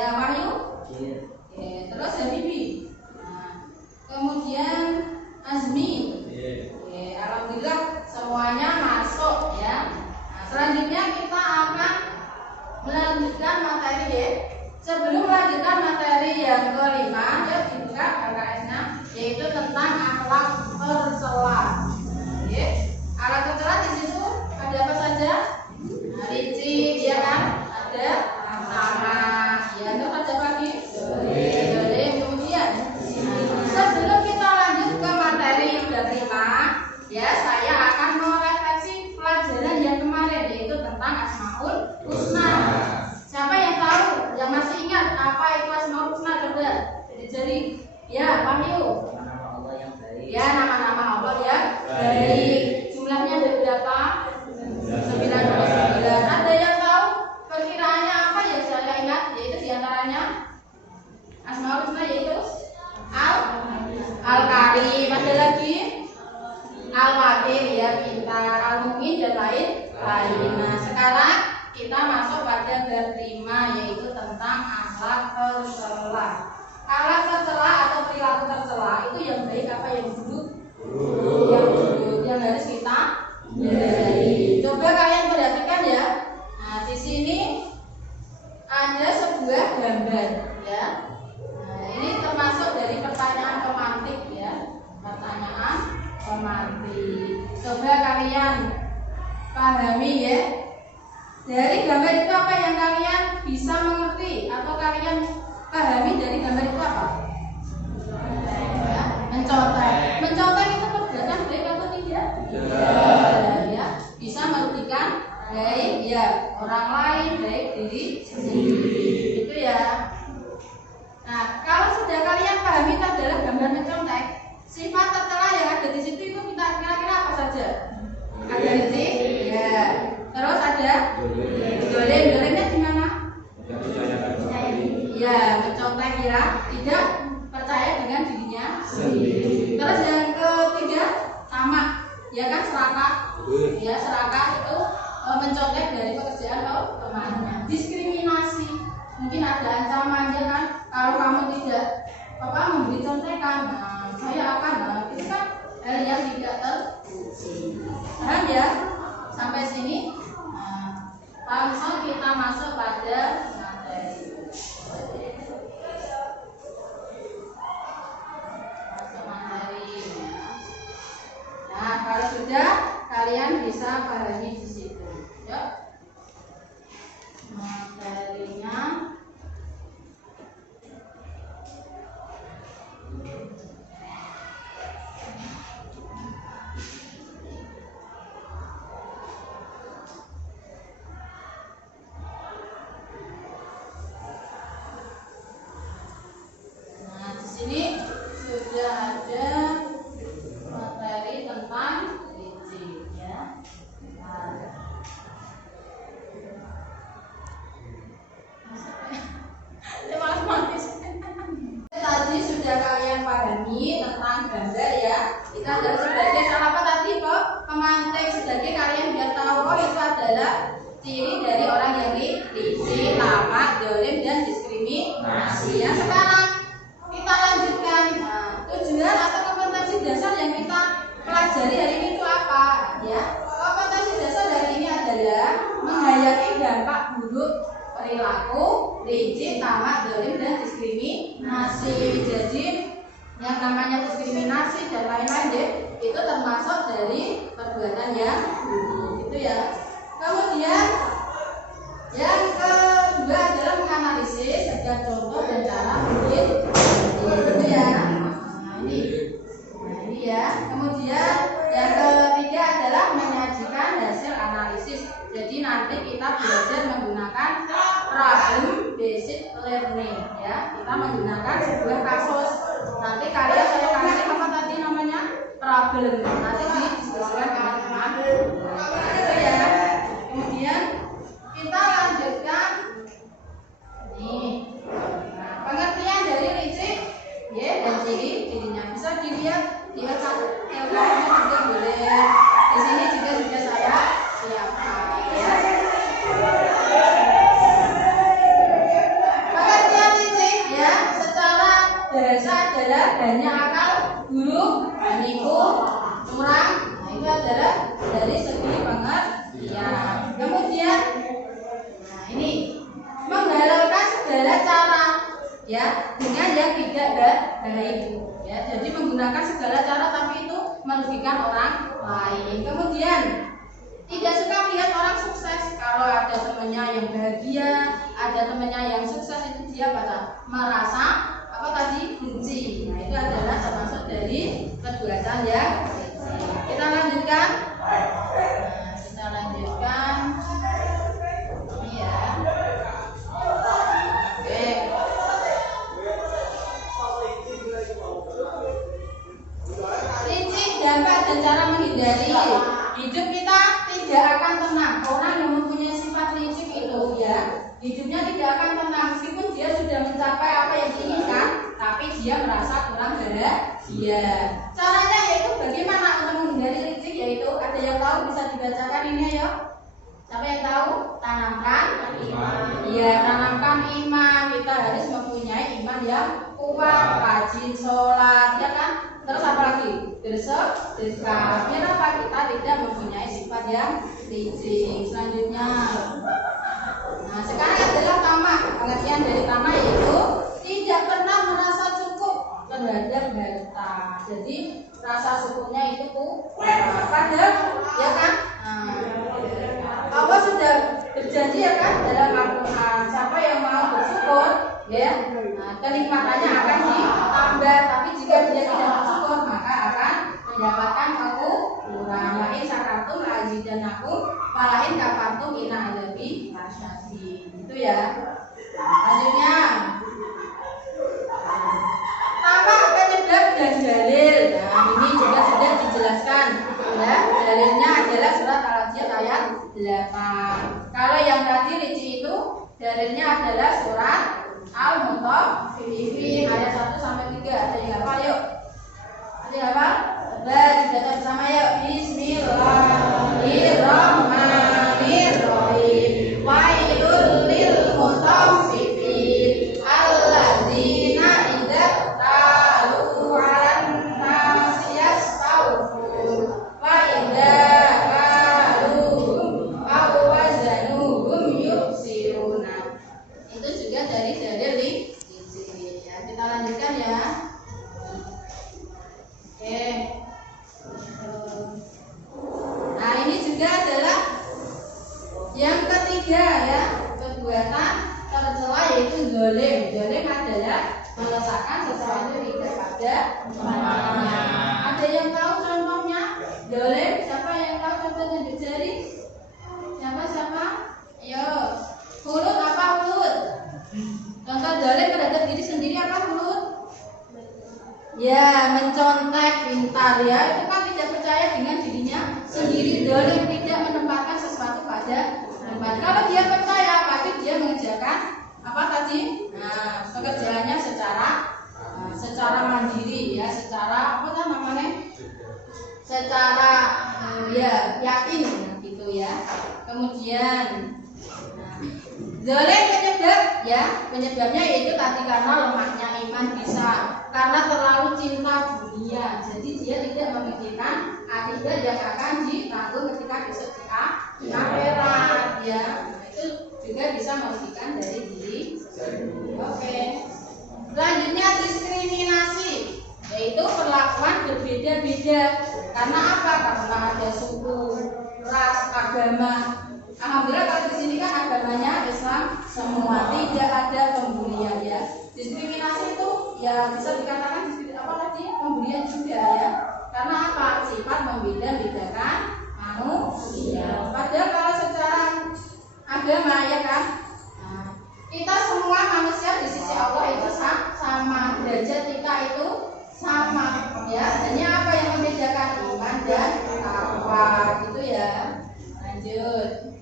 Ya, Wahyu. Oke, terus Habibi. Nah, kemudian Azmi. Oke, alhamdulillah semuanya masuk ya. Nah, selanjutnya kita akan melanjutkan materi ya. Sebelum melanjutkan materi yang kelima, ya dibuka LKS-nya, yaitu tentang akhlak tercela. Ya. Akhlak tercela di situ ada apa saja? Nah, licik, ya kan? Ada sama, ya terus ada apa lagi? Dolim. Kemudian, sebelum kita lanjut ke materi yang kelima, ya saya akan merefleksi pelajaran yang kemarin, yaitu tentang Asmaul Husna. Siapa yang tahu, yang masih ingat apa itu Asmaul Husna? Coba jadi ya, Wahyu. Nama-nama Allah yang baik. Ya, nama-nama Allah yang baik. Jumlahnya ada berapa? 99. Ada yang tahu perkiraannya apa yang saya ingat? Yaitu diantaranya Asmaul Husna yaitu Al-Karim. Ada lagi Al-Wakil, ya, pintar, Al-Mu'min dan lain-lain. Nah, sekarang kita masuk pada bab 5, yaitu tentang akhlak tercela. Akhlak tercela atau perilaku tercela itu yang baik apa yang buruk? Yang buruk, yang harus kita hindari. Coba kalian perhatikan ya. Nah, di sini ada sebuah gambar ya. Nah, ini termasuk dari pertanyaan pemantik ya. Pertanyaan pemantik. Coba kalian pahami ya. Dari gambar itu apa yang kalian bisa mengerti atau kalian pahami dari gambar itu apa? Ya, mencontek. Mencontek itu perbuatan baik atau tidak? Ya, bisa merugikan baik ya orang lain, baik diri sendiri. Itu ya. Nah, kalau sudah kalian pahami itu adalah gambar mencontek, sifat tercela yang ada di situ itu kita kira-kira apa saja? Ada licik, ya. Terus ada dolim. Dolimnya di mana? Ya, mencontek ya, tidak percaya dengan dirinya sendiri. Terus yang ketiga tamak, ya kan, serakah. Ya, serakah itu mencontek dari pekerjaan temannya. Diskriminasi, mungkin ada ancaman ya kan, kalau kamu tidak memberi contekan, nah, saya akan, itu kan hal yang tidak terpuji. Paham ya? Sampai sini. Langsung kita masuk pada materi. Masuk materi. Nah, kalau sudah kalian bisa pahami di situ. Yuk. Materinya. Ini sudah ada materi tentang licik ya. Tadi sudah kalian pahami tentang gambar ya. Itu adalah sebagai apa tadi kok? Pemantik, sebagai kalian biar tahu itu adalah ciri dari orang yang licik, tamak, dolim dan diskriminasi. Ya, sekarang kita lanjutkan. Nah, tujuan atau kompetensi dasar yang kita pelajari hari ini itu apa? Ya, kompetensi dasar hari ini adalah menghayati dampak buruk perilaku licik, tamak, dolim dan diskriminasi. Jadi yang namanya diskriminasi dan lain-lain ya, itu termasuk dari perbuatan yang buruk. Itu ya. Kemudian yang kedua adalah menganalisis setiap contoh dan cara bikin. Itu ya. Nah, ini ya. Kemudian yang ketiga adalah menyajikan hasil analisis. Jadi nanti kita belajar menggunakan problem based learning ya. Kita menggunakan sebuah kasus. Nanti kalian saya kasih apa tadi namanya? Problem. Nanti didiskusikan teman-teman. Itu ya. Kemudian kita lanjutkan nih. Nah, pengertian dari licik ya dan ciri-cirinya bisa dilihat di LKS juga boleh. Di sini juga sudah saya siapkan ya. Pengertian adalah banyak akal buruk, menipu, curang. Nah, itu adalah dari segi pengertian. Kemudian, nah ini menghalalkan segala cara, ya, dengan yang tidak baik. Ya, jadi menggunakan segala cara tapi itu merugikan orang lain. Kemudian tidak suka melihat orang sukses. Kalau ada temannya yang bahagia, ada temannya yang sukses, itu dia merasa apa tadi benci. Nah, itu adalah termasuk dari perbuatan yang kita lanjutkan. Nah, kita lanjutkan. Ini ya. Oke. Rinci dampak dan cara menghindari. Hidup kita tidak akan tenang. Orang yang mempunyai sifat licik itu ya, hidupnya tidak akan tenang meskipun dia sudah mencapai apa yang diinginkan, tapi dia merasa kurang bahagia. Caranya yaitu bagaimana untuk menghindari licik, yaitu ada yang tahu bisa dibacakan ini ya? Siapa yang tahu? Tanamkan iman. Iya, tanamkan iman. Kita harus mempunyai iman yang kuat, rajin sholat, ya kan? Terus apa lagi? Bersedekah. Biar apa? Kita tidak mempunyai sifat yang licik. Selanjutnya, nah sekarang adalah tamak. Pengertian dari tamak yaitu tidak pernah merasa cukup terhadap harta. Jadi rasa cukupnya itu padahal, ya kan? Allah sudah berjanji ya kan dalam Al-Quran, siapa yang mau bersyukur, ya, kenikmatannya akan ditambah. Tapi jika dia tidak bersyukur, maka akan mendapatkan kekurangan. Lain sakartum la'azidanakum, walain kafartum inna adzabi lasyadid. Itu ya. Lanjutnya, tamak, penyebab dan dalil. Nah, ini juga sudah dijelaskan. Ya, dalilnya adalah surat Al-Adiyat ayat 8. Kalau yang tadi rinci itu dalilnya adalah surat Al-Mutaffifin ayat 1 sampai 3. Ada yang hafal yuk? Ada yang hafal? Baca bersama yuk. Bismillahirrahmanirrahim. Wailul lil mutaffifin alladzina idza talu 'alan nasi yastawfun wa idza kaluhum aw wazanuhum yukhsiruna. Itu juga dari dalil licik. Ya, kita lanjutkan ya. Oke. Nah, ini juga adalah yang ketiga ya, perbuatan tercela yaitu zalim. Zalim adalah meletakkan sesuatu tidak pada tempatnya. Ada yang tahu contohnya? Zalim, siapa yang tahu contohnya di jari? Siapa? Ayo. Huruf apa huruf? Contoh zalim terhadap diri sendiri apa huruf? Ya, mencontek, pintar ya. Itu kan tidak percaya dengan dirinya sendiri. Zalim tidak menempatkan sesuatu pada tempat. Kalau dia percaya, pasti dia mengerjakan apa tadi? Nah, pekerjaannya secara mandiri ya, secara apa namanya? Secara ya yakin gitu ya. Kemudian zalim penyebabnya yaitu tadi karena lemahnya iman, bisa karena terlalu cinta dunia. Jadi dia tidak memikirkan akibat yang akan ditanggung ketika besok di akhirat ya. Itu juga bisa merugikan dari diri. Oke. Selanjutnya diskriminasi, yaitu perlakuan berbeda-beda. Karena apa? Karena ada suku, ras, agama. Alhamdulillah kalau di sini kan agamanya Islam semua, tidak ada pembulian ya. Diskriminasi itu ya bisa dikatakan apa tadi? Pembulian juga ya. Karena apa? Sifat membeda-bedakan manusia. Padahal kalau secara agama ya kan, kita semua manusia di sisi Allah itu sama, derajat kita itu sama ya. Hanya apa yang membedakan iman dan takwa gitu ya. Lanjut.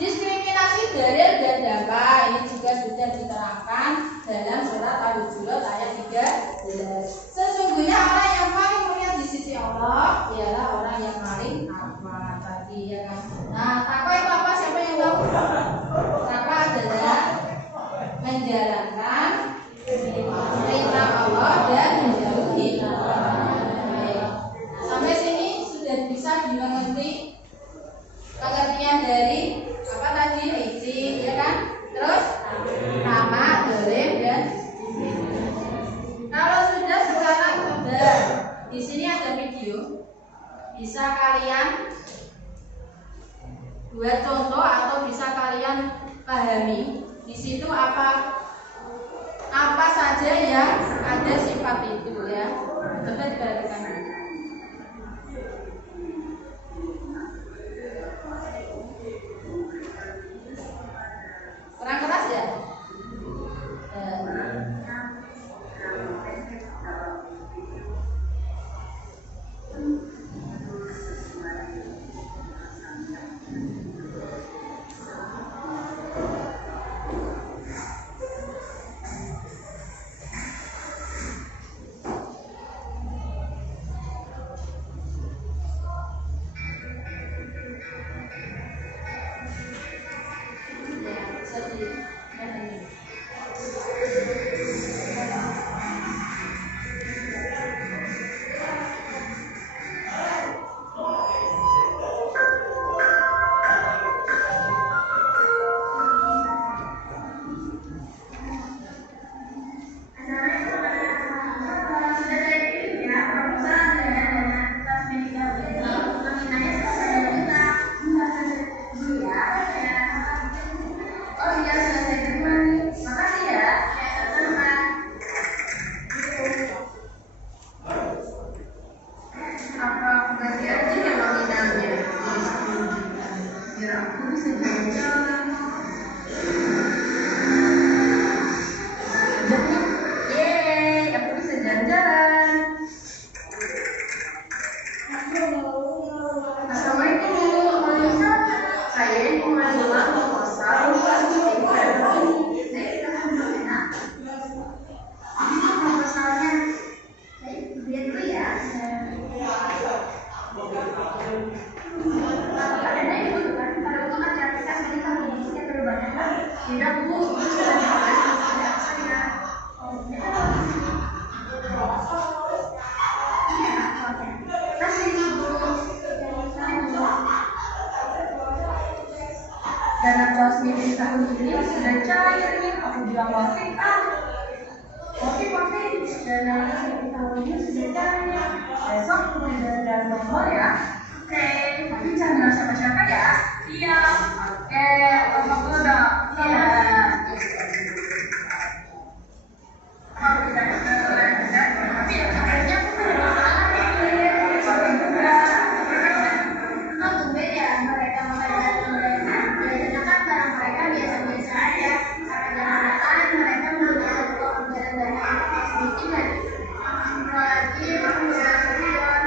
Diskriminasi dalil dan dampak ini juga sudah diterangkan dalam surat Al-Hujurat ayat 13. Sesungguhnya orang yang paling mulia di sisi Allah ialah orang yang paling takwa tadi ya kan. Nah, takwa itu apa? Siapa yang tahu? Takwa adalah menjalankan perintah Allah dan yang ada sifat itu ya. Coba diperhatikan. Kurang keras ya? Dana kelas meeting tahun ini sudah cair nih, aku bilang waktu dana kelas meeting tahun ini sudah cair. Besok udah ada nomor ya. Oke, tapi jangan bilang siapa-siapa ya. Iya. Oke, apa udah? Iya. Tapi ya caranya aku tuh ada masalah nih. Sorry juga. Tumben ya mereka biasanya kan barang mereka biasa-biasa aja. Jangan-jangan mereka menggunakan pemberian dana sedikit lagi. Apalagi pemberian ribuan.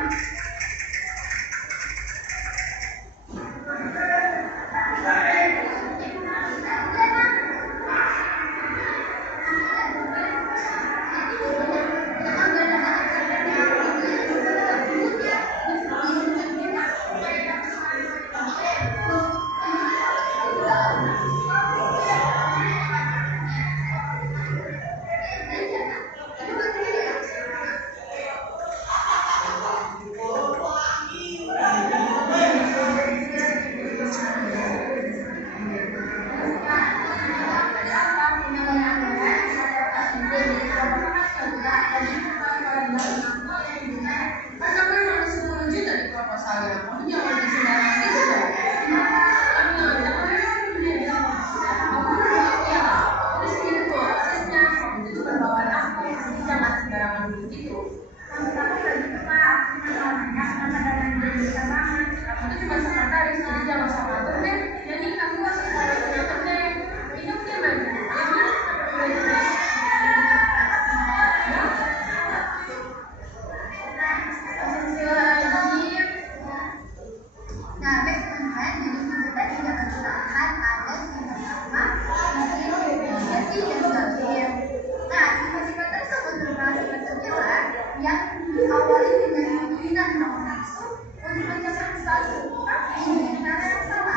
Awalnya dengan minat nafsu untuk mencapai status, tapi caranya salah.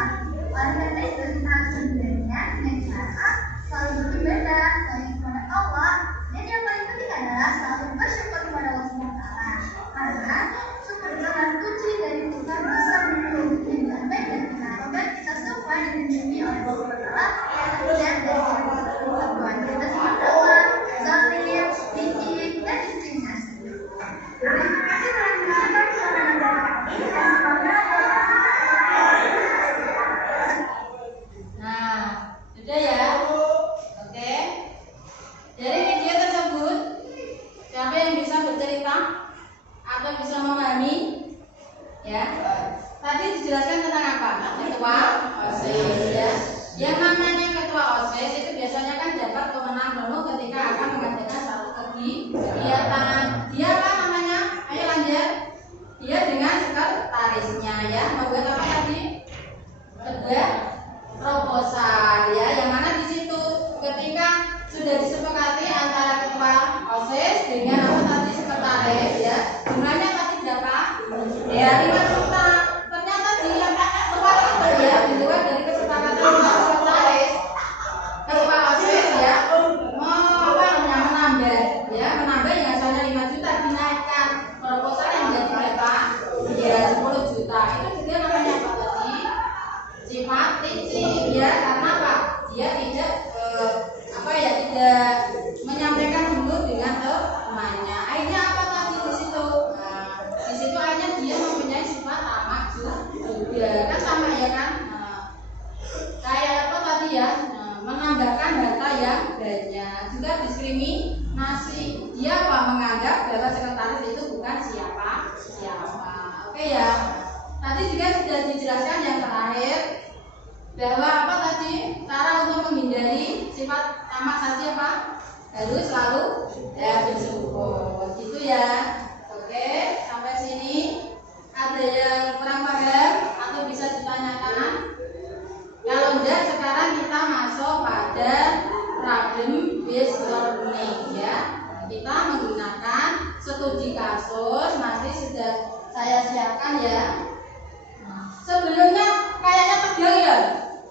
juga diskriminasi. Dia apa? Menganggap bahwa sekretaris itu bukan siapa. Oke ya. Tadi juga sudah dijelaskan yang terakhir bahwa apa tadi cara untuk menghindari sifat tamak tadi apa? Harus selalu bersyukur. Gitu ya. Oke, sampai sini ada yang kurang paham atau bisa ditanyakan? Kalau enggak, sekarang kita masuk pada problem based learning ya. Kita menggunakan studi kasus, nanti sudah saya siapkan ya. Sebelumnya kayaknya tegang ya.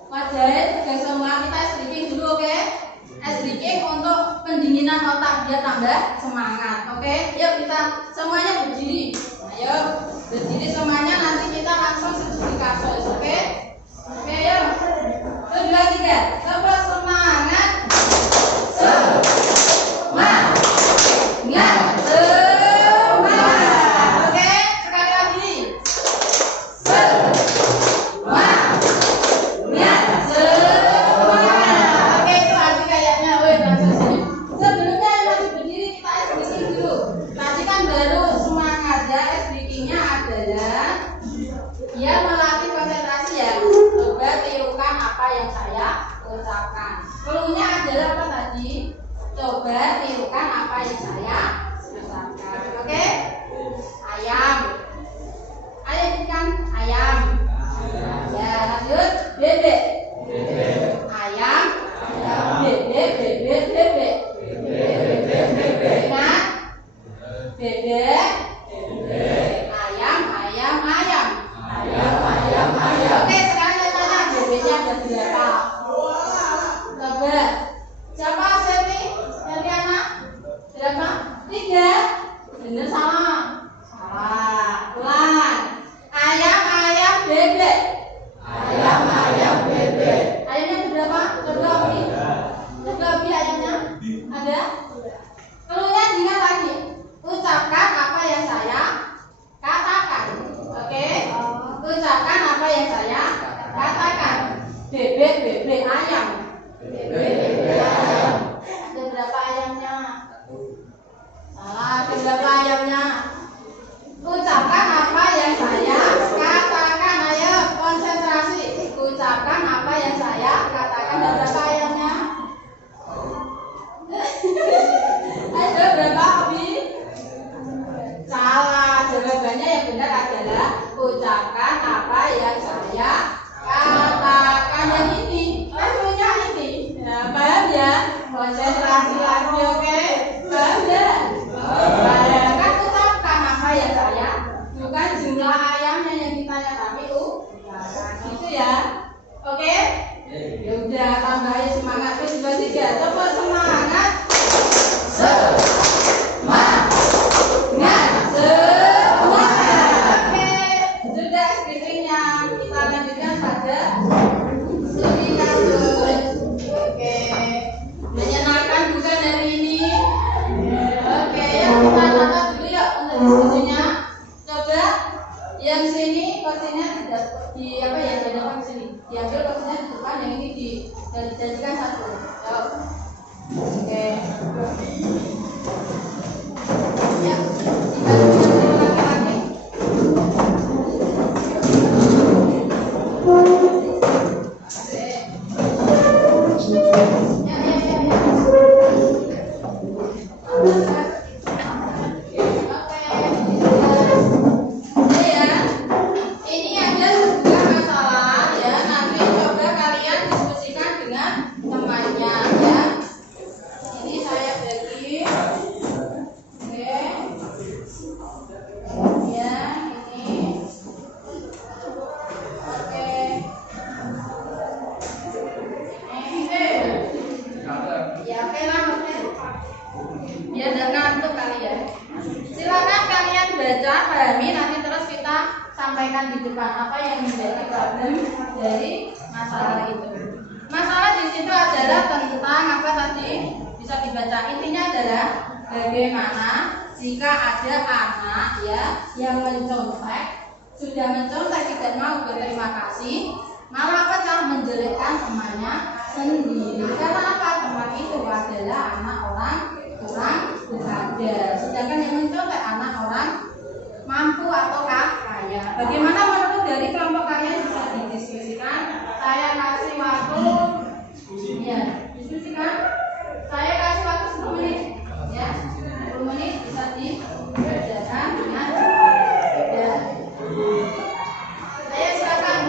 Wajahnya tegang semua. Kita ice breaking dulu, oke? Ice breaking untuk pendinginan otak biar tambah semangat, oke? Yuk kita semuanya berdiri. Ayo berdiri semuanya, nanti kita langsung studi kasus, oke? Oke, yuk. 1, 2, 3. Coba semangat. Semangat. Oke, sekali lagi. Semangat. Oke, itu arti kayaknya. Langsung sini. Sebelumnya masih berdiri kita ice breaking dulu. Tadi kan baru semangat ya. Ice breakingnya adalah dia melatih konsentrasi ya. Coba tirukan apa yang saya ucapkan. Cluenya adalah apa tadi? Coba tirukan apa yang saya ucapkan. Oke? Ayam. Ayo tirukan ayam. Ya, lanjut. Bebek. Ayam. Bebek, bebek, bebek. Ingat? Bebek. Ayam, ayam, ayam. Oke, sekarang saya tanya bebeknya ada berapa? Coba. Siapa Seri? Seriana? Berapa? 3. Bener salah? Salah. Ulang. Ayam, ayam, bebek. Ayamnya berapa? Coba Obi. Coba Obi ayamnya. Ada? Keluarnya ingat lagi. Ucapkan apa yang saya katakan. Oke? Ucapkan apa yang saya katakan. Bebek, bebek, ayam. Ada berapa ayamnya? Salah, ada berapa ayamnya? Ucapkan apa yang saya katakan. Ayo konsentrasi. Ucapkan apa yang saya katakan. Ada berapa ayamnya? Ada berapa Abi? Salah. Jawabannya yang benar adalah ucapkan apa yang saya katakan. Yang ini, punya ini. Ya, paham ya? Konsentrasi lagi, oke? Paham ya? Kan ucapkan apa yang saya, bukan jumlah ayamnya yang ditanya, tapi gitu ya. Oke? Ya udah, tambahin semangat. 1, 2, 3. Coba semangat. Oke, sudah speakingnya. Kita lanjutkan pada studi kasus. Oke, menyenangkan bukan hari ini? Oke, ya kita catat dulu yuk untuk diskusinya. Coba yang sini kursinya tidak di apa ya, jangan di sini. Diambil kursinya di depan, yang ini dijadikan satu. Yuk. Oke. Ya, kita lanjutkan lagi. Sampaikan di depan apa yang menjadi problem dari masalah itu. Masalah di situ adalah tentang apa tadi? Bisa dibaca. Intinya adalah bagaimana jika ada anak ya yang mencontek, sudah mencontek tidak mau berterima kasih, malah pecah menjelekkan temannya sendiri. Karena apa? Teman itu adalah anak orang kurang berada. Sedangkan yang mencontek anak orang mampu atau kaya. Bagaimana menurut dari kelompok kalian bisa didiskusikan? Saya kasih waktu, ya, diskusikan. Saya kasih waktu 10 menit, ya, 10 menit bisa dikerjakan dengan ya. Saya silakan.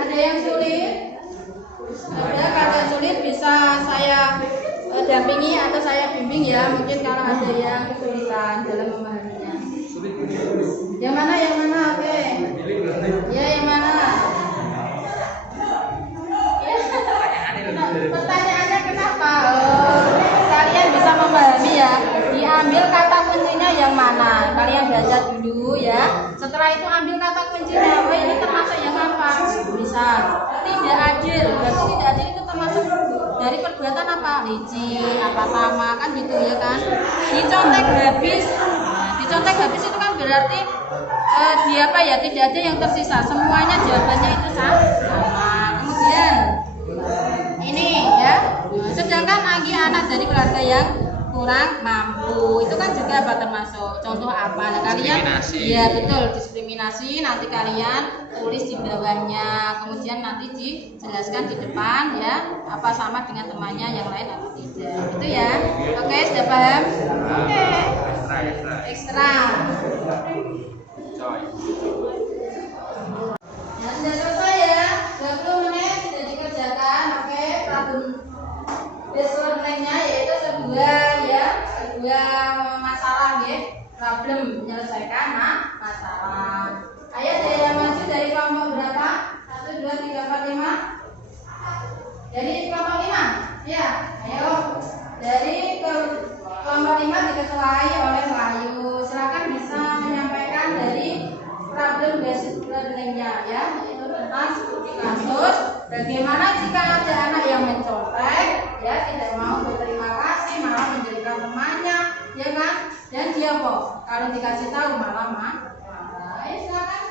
Ada yang sulit? Ada, kalau sulit bisa saya dampingi atau saya bimbing ya. Mungkin kalau ada yang kesulitan dalam memahaminya. Yang mana? Yang mana? Oke. Ya, yang mana? Ya. Pertanyaannya kenapa? Oh, kalian bisa memahami ya. Diambil kata kuncinya yang mana? Kalian baca dulu ya. Setelah itu ambil kata kuncinya. Oh, ini termasuk yang apa? Misal tidak adil. Berarti tidak adil itu termasuk dari perbuatan apa? Licin, apa sama kan gitu ya kan? Dicontek habis. Nah, dicontek habis itu kan berarti di apa ya? Tidak ada yang tersisa. Semuanya jawabannya itu sama. Kemudian ini ya. Sedangkan lagi anak dari keluarga yang kurang mampu itu kan juga apa termasuk contoh apa? Nah, kalian ya betul diskriminasi, nanti kalian tulis di bawahnya, kemudian nanti dijelaskan di depan ya apa sama dengan temannya yang lain atau tidak gitu ya. Oke, sudah paham? Oke, ekstra ya, sudah selesai ya, 20 menit sudah dikerjakan. Oke, problem learning-nya yaitu sebuah masalah ya, problem menyelesaikan masalah. Ayo ada yang maju dari kelompok berapa? 1, 2, 3, 4, 5. Dari kelompok 5 ya, ayo dari kelompok 5 diketuai oleh Wahyu. Silakan bisa menyampaikan dari problem basic learning-nya ya, yaitu tentang studi kasus bagaimana jika ada anak yang mencontek ya, tidak mau berterima kasih, malah menjadikan temannya ya kan, dan dia kok kalau dikasih tahu malah marah. Ayo silakan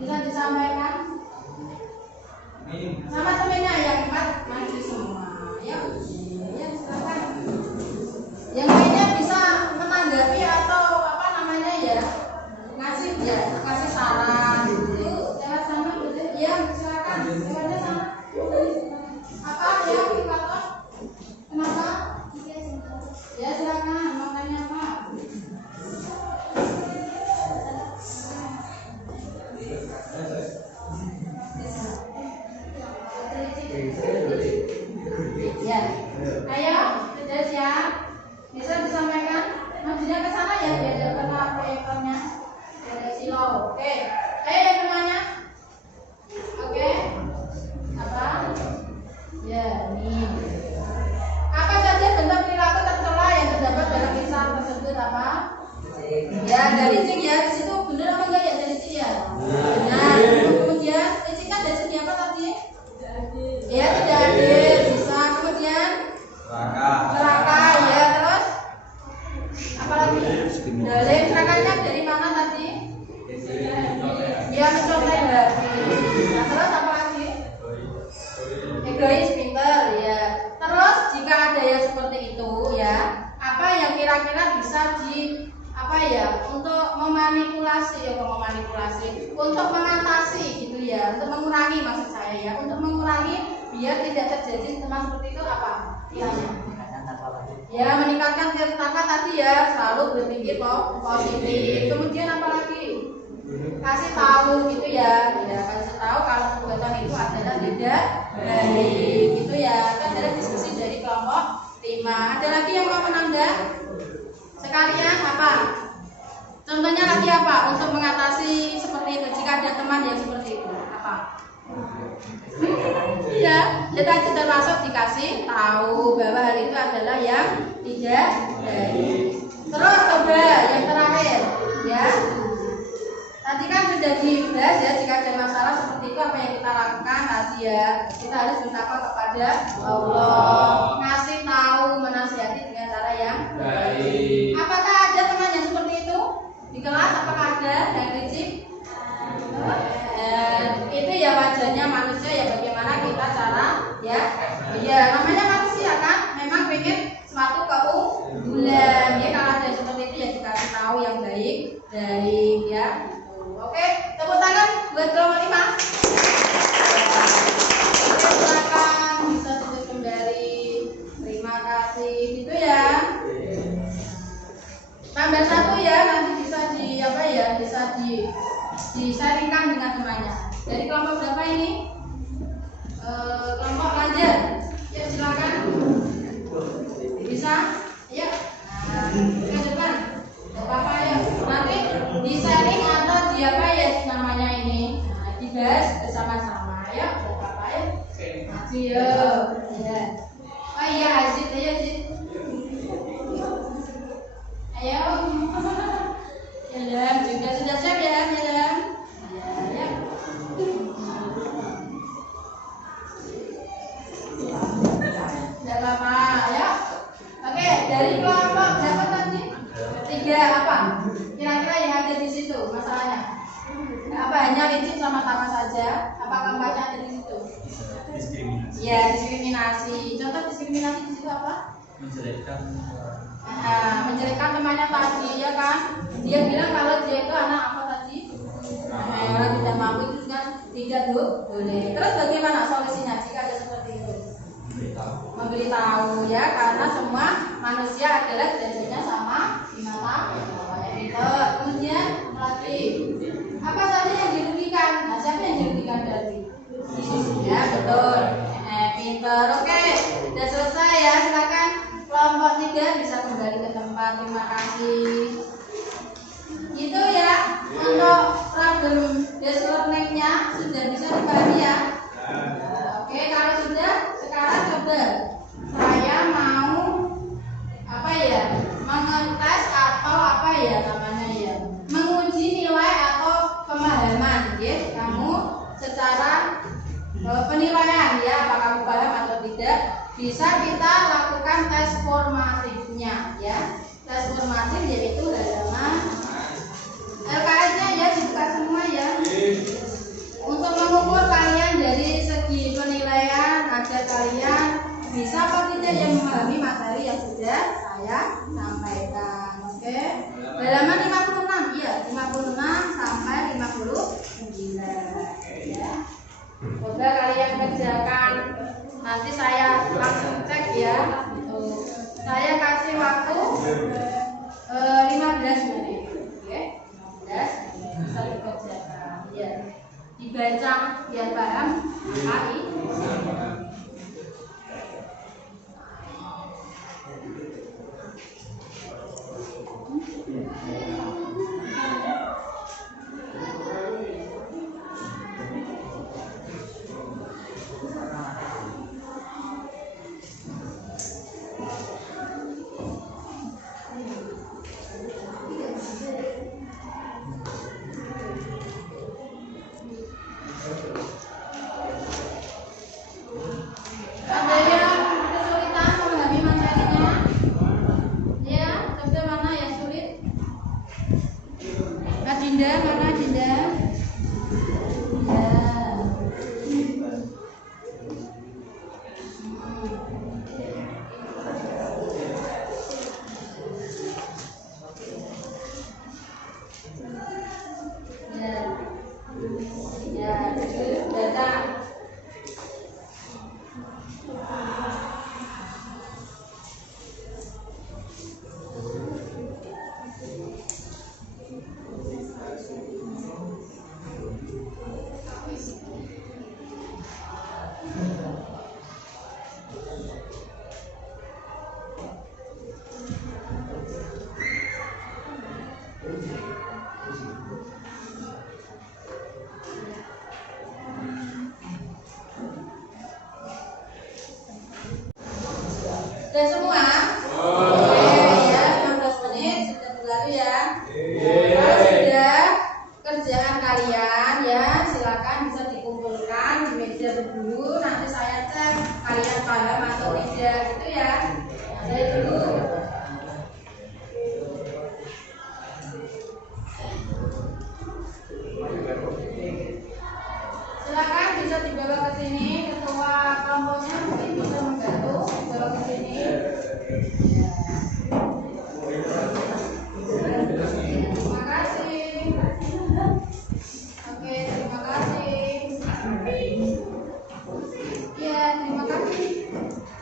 bisa disampaikan sama temennya yang 4 maju semua ya. Ya silakan, yang lainnya bisa menanggapi atau apa namanya ya, kasih saran gitu. Jangan sama betul ya, silakan silakan sama apa ya Pak? Kenapa? Ya silakan, mau tanya apa? Ya, ayo sudah siap? Bisa disampaikan? Majunya ke sana ya, biar dapat proyektornya. Ada silo. Oke, ayo yang namanya. Oke, apa? Ya, ini. Apa saja bentuk perilaku tercela yang terdapat dalam kisah tersebut apa? Ya, dari licin ya. Di situ benar apa enggak ya dari licin ya? Benar. Kemudian licin kan dari segi apa tadi? Ya, tidak adil. Bisa. Kemudian serakah ya. Terus apa lagi? Dalil. Serakahnya dari mana tadi? Ya, mencontek habis. Nah, terus apa lagi? Egois, pinter ya. Terus jika ada yang seperti itu ya, apa yang kira-kira bisa di apa ya, untuk memanipulasi untuk mengatasi gitu ya, untuk mengurangi maksud saya ya, untuk mengurangi biar tidak terjadi teman seperti itu apa kiranya? Ya, meningkatkan tirtaka tadi ya, selalu berpikir positif. Kemudian apa lagi? Kasih tahu gitu ya, kasih tahu kalau perbuatan itu adalah tidak baik gitu ya. Itu adalah diskusi dari kelompok 5. Ada lagi yang mau menambah? Sekalian apa? Contohnya lagi apa untuk mengatasi seperti itu jika ada teman yang seperti itu? Apa? Iya, kita termasuk dikasih tahu bahwa hal itu adalah yang tidak baik. Terus coba yang terakhir, ya. Tadi kan sudah dibahas ya, jika ada masalah seperti itu apa yang kita lakukan tadi ya. Kita harus bertakwa kepada Allah, ngasih tahu, menasihati dengan cara yang baik. Apakah ada teman yang seperti itu di kelas? Apakah ada yang licik? Itu ya wajarnya manusia ya, bagaimana kita cara ya namanya manusia kan memang pengen suatu keunggulan ya. Kalau ada seperti itu ya dikasih tahu yang baik ya gitu. Oke, tepuk tangan buat kelompok 5. Oke, silakan bisa duduk kembali, terima kasih gitu ya. Tambah 1 ya, nanti bisa disaringkan dengan temannya. Dari kelompok berapa ini? Kelompok lanjut. Ya silakan. Bisa? Ya. Ke depan. Gak apa-apa ya. Nanti disaring atau namanya ini. Dibahas bersama-sama ya. Gak apa-apa ya. Ayo. Ya. Oh iya, Azid ayo Azid. Ayo. Ya, juga sudah siap ya, ya. Ya. Tidak apa-apa ya. Oke, dari kelompok berapa tadi? 3 apa? Kira-kira yang ada di situ masalahnya? Apa hanya licin sama saja? Apa keempatnya ada di situ? Diskriminasi. Ya, diskriminasi. Contoh diskriminasi di situ apa? Menjelekkan temannya tadi ya kan? Dia bilang kalau dia itu anak apa tadi? Orang tidak mampu itu kan tidak boleh. Terus bagaimana solusinya jika ada seperti itu? Memberitahu ya, karena semua manusia adalah derajatnya sama di mata Allah. Kemudian lagi apa saja yang dirugikan? Nah, siapa yang dirugikan tadi? Ya betul. Pinter. Oke, sudah selesai ya. Silakan kelompok 3 bisa kembali ke tempat. Terima kasih. Itu ya untuk problem based learning-nya sudah bisa dibagi ya. Oke, kalau sudah sekarang coba saya mau mengetes atau menguji nilai atau pemahaman ya kamu secara penilaian ya, apakah kamu paham atau tidak. Bisa kita lakukan tes formatifnya ya. Tes formatif yaitu halaman LKS-nya ya, dibuka semua ya. Untuk mengukur kalian dari segi penilaian agar kalian bisa atau tidak yang memahami materi yang sudah saya sampaikan. Oke. Halaman 56 ya, 56 sampai 59 ya. Coba kalian kerjakan. Nanti saya langsung cek ya. Saya kasih waktu 15 menit. Oke. 15 bisa dikerjakan. Ya. Dibaca biar paham. AI.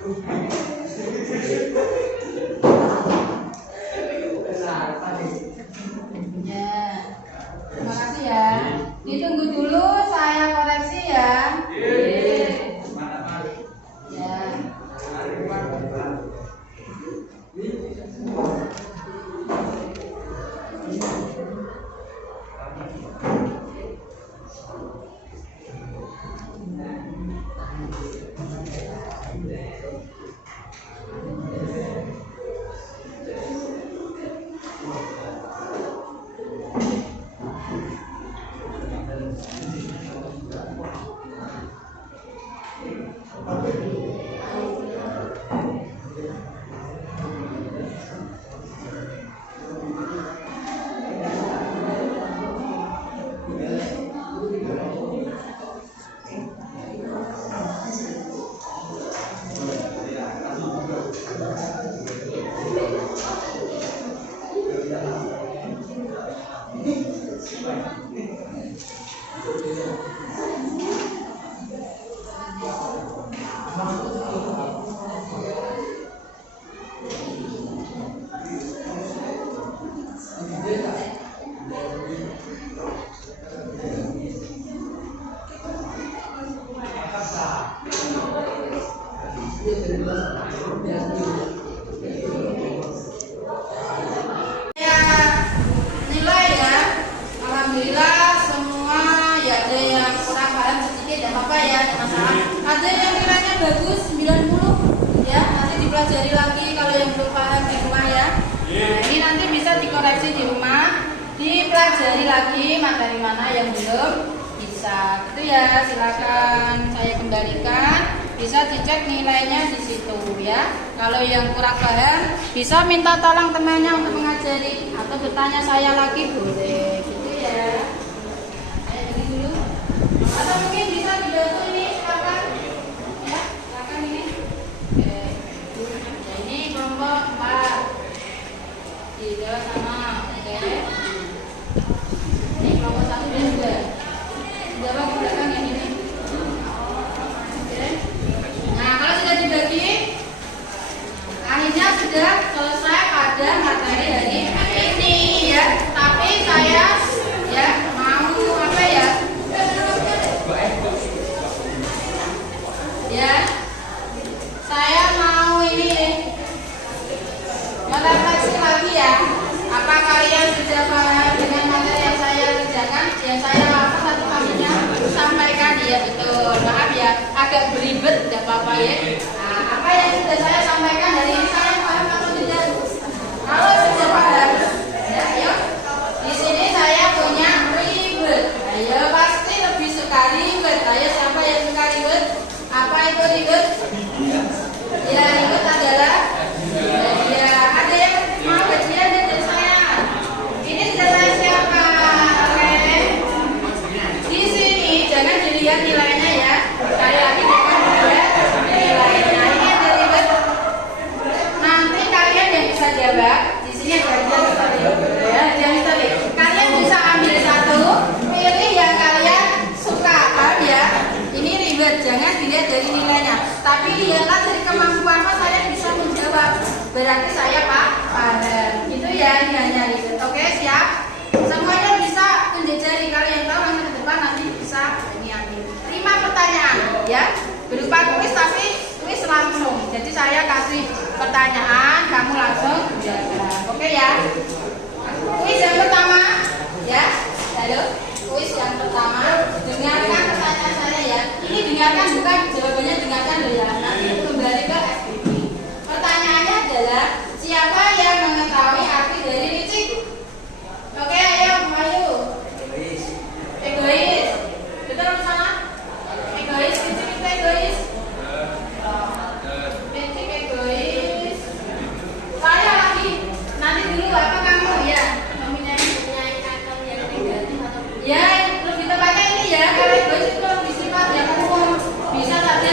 Ya, terima kasih ya. Ditunggu dulu, saya koreksi ya. Ya. Nilai ya, alhamdulillah semua ya, ada yang kurang paham sedikit, tidak apa-apa ya, tidak masalah. Ada yang nilainya bagus 90 ya, nanti dipelajari lagi kalau yang belum paham di rumah ya. Nah, ini nanti bisa dikoreksi di rumah, dipelajari lagi materi mana yang belum bisa. Itu ya, silakan saya kembalikan. Bisa dicek nilainya di situ ya. Kalau yang kurang paham bisa minta tolong temannya untuk mengajari atau bertanya saya lagi boleh gitu ya. Saya ini dulu. Atau mungkin bisa dibantu ini silakan. Ya, silakan ini. Oke. Ya, ini kelompok 4. Tiga sama. Oke. Ini kelompok 1 dan 2. Jawab ke belakang yang ini. Nah, kalau sudah dibagi, akhirnya sudah selesai pada materi hari ini ya. Tapi saya ya mau apa ya? Ya, saya mau ini merefleksi lagi ya. Apa kalian sudah paham dengan materi yang saya kerjakan? Yang saya lakukan satu kalinya sampaikan ya, betul. Maaf ya, agak beribet, tidak apa-apa ya. Nah, apa yang sudah saya sampaikan hari ini saya paham atau tidak? Kalau sudah paham, ya, ayo. Di sini saya punya ribet. Ayo, pasti lebih suka ribet. Ayo, siapa yang suka ribet? Apa itu ribet? Ya, ribet adalah ya, ada yang mau bagian dari saya. Ini sudah saya siapkan. Oke. Di sini jangan dilihat nilainya ya. Sekali lagi jangan dilihat nilainya. Ini ada ribet. Nanti kalian yang bisa jawab. Di sini ada ya, jangan tadi. Kalian bisa ambil satu, pilih yang kalian suka, paham ya? Ini ribet, jangan dilihat dari nilainya. Tapi lihatlah dari kemampuan saya bisa menjawab. Berarti saya paham. Itu ya, ini hanya ribet. Oke, siap? Semuanya bisa tunjuk jari. Kalian tahu nanti ke depan nanti bisa ini ambil 5 pertanyaan ya, berupa kuis tapi kuis langsung. Jadi saya kasih pertanyaan, kamu langsung jawab. Oke ya? Kuis yang pertama ya. Halo, kuis yang pertama. Dengarkan pertanyaan saya ya. Ini dengarkan, bukan jawabannya dengarkan loh ya. Nanti kembali ke SPP. Pertanyaannya adalah siapa yang mengetahui arti dari licik? Oke, ayo. Egois. Betul sama? Egois, licik itu egois. Licik egois. Saya lagi. Nanti dulu apa kamu ya? Mempunyai karakter yang negatif atau ya, lebih tepatnya ini ya. Kalau egois itu lebih sifat yang umum. Bisa saja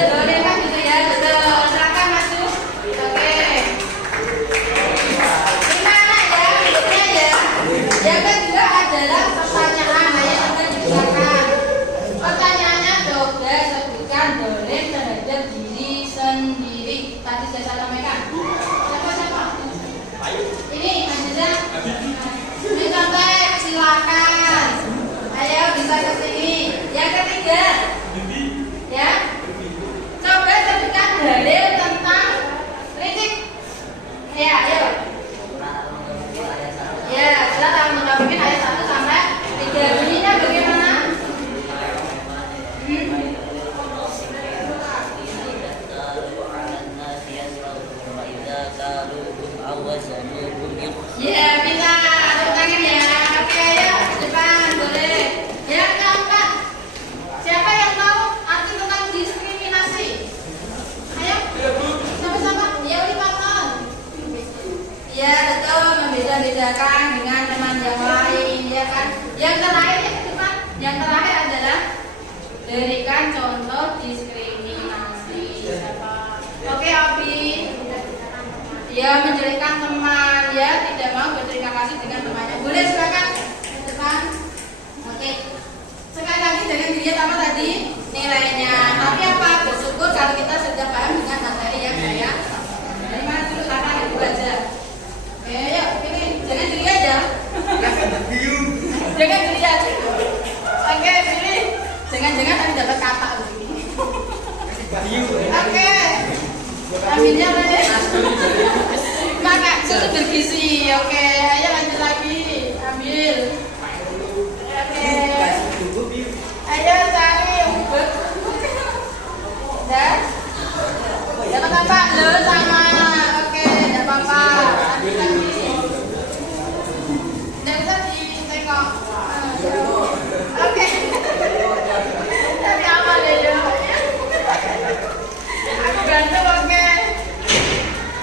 Berikan contoh diskriminasi. Siapa? Oke, Abi. Dia menjelekkan teman, ya, tidak mau berterima kasih dengan temannya. Boleh silakan ke depan. Oke. Sekali lagi jangan dilihat apa tadi nilainya. Tapi apa? Bersyukur kalau kita sudah paham dengan materi yang saya. Dari mana dulu kakak itu aja. Oke, yuk pilih. Jangan dilihat ya. Jangan dilihat. Oke, pilih. Jangan-jangan nanti dapat kata begini. Oke. Aminnya apa deh? Kakak susu bergizi. Oke, ayo lanjut lagi. Ambil. Oke. Ayo cari ubat. Dah. Dapat apa? Lo sama. Oke, tidak apa-apa. Lanjut lagi. Tidak bisa ditengok. Oke. Dari awal deh ya. Aku bantu, oke.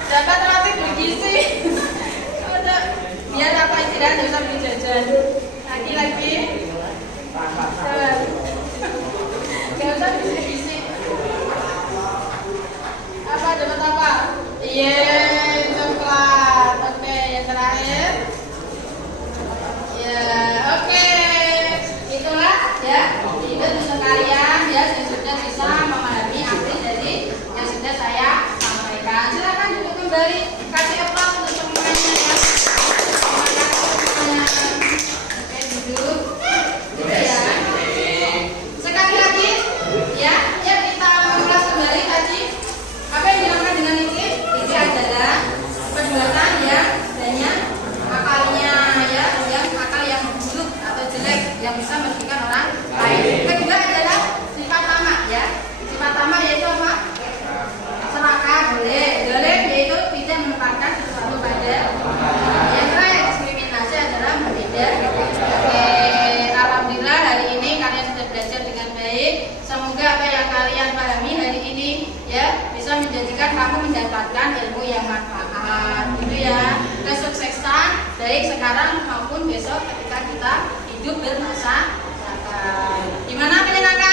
Dapat roti bergizi. Biar apa istirahat bisa beli jajan. Lagi. Gak usah bergizi. Apa dapat apa? Iya, coklat. Oke, yang terakhir. Ya, oke. Itulah ya. Itu untuk kalian ya yang sudah bisa memahami arti dari yang sudah saya sampaikan. Silakan duduk kembali. Kasih applause untuk semuanya ya. Terima kasih semuanya. Oke, duduk. Ya. Sekali lagi ya, kita mengulas kembali tadi apa yang dinamakan dengan ini. Ini adalah perbuatan yang adanya akalnya ya, yang akal yang buruk atau jelek yang bisa merugikan orang lain. Kedua adalah sifat tamak ya. Sifat tamak yaitu apa? Serakah, boleh yaitu tidak menempatkan sesuatu pada. Yang terakhir diskriminasi adalah berbeda. Oke, alhamdulillah hari ini kalian sudah belajar dengan baik. Semoga apa yang kalian pahami hari ini ya bisa menjadikan kamu mendapatkan ilmu yang manfaat. Gitu ya. Kesuksesan baik sekarang maupun besok ketika kita hidup bermasyarakat. Gimana pilih kakak?